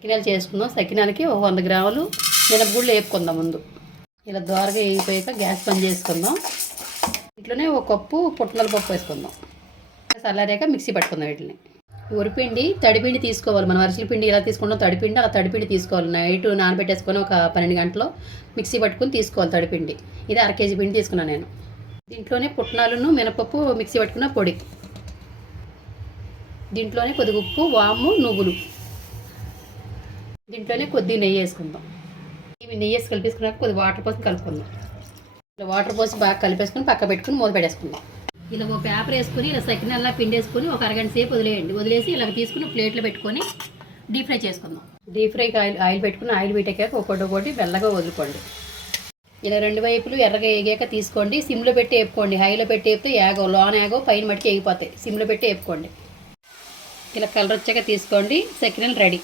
సకినాలు చేసుకుందాం. సకినాలకి ఒక 100 గ్రాములు మినపగుళ్ళు వేపుకుందాం. ముందు ఇలా దోరగా వేగిపోయాక గ్యాస్ బంద్ చేసుకుందాం. ఇంట్లోనే ఒక కప్పు పుట్నాల పప్పు వేసుకుందాం. చల్లారాక మిక్సీ పట్టుకుందాం. వీటిని ఉరిపిండి తడిపిండి తీసుకోవాలి. మనం అరిసెల పిండి ఇలా తీసుకుంటాం తడిపిండి, అలా తడిపిండి తీసుకోవాలి. నైట్ నానబెట్టేసుకొని ఒక 12 గంటలు మిక్సీ పట్టుకుని తీసుకోవాలి తడిపిండి. ఇది 1/2 కేజీ పిండి తీసుకున్నాను నేను. దీంట్లోనే పుట్నాలను మినపప్పు మిక్సీ పట్టుకున్న పొడి, దీంట్లోనే కొద్దిగా ఉప్పు, వాము, నువ్వులు, దీంట్లోనే కొద్దిగా నెయ్యి వేసుకుందాం. ఇవి నెయ్యి వేసి కలిపేసుకున్నాక కొద్దిగా వాటర్ పోసి కలుపుకుందాం. ఇలా వాటర్ పోసి బాగా కలిపేసుకుని పక్క పెట్టుకుని మూత పెట్టేసుకుందాం. ఇలా ఒక పేపర్ వేసుకుని ఇలా సకినాల్లా పిండి వేసుకొని ఒక అరగంట సేపు వదిలేయండి. వదిలేసి ఇలా తీసుకుని ప్లేట్లో పెట్టుకొని డీప్ ఫ్రై చేసుకుందాం. డీప్ ఫ్రైకి ఆయిల్ పెట్టుకుని ఆయిల్ పెట్టాక ఒక్కొక్కటి మెల్లగా వదులుకోండి. ఇలా 2 వైపులు ఎర్రగా వేగాక తీసుకోండి. సిమ్లో పెట్టి వేపుకోండి. హైలో పెట్టి వేపితే ఏగో లోన ఏగో పైన మట్టికి వేగిపోతాయి. సిమ్లో పెట్టి వేపుకోండి. ఇలా కలర్ వచ్చాక తీసుకోండి. సకినాలు రెడీ.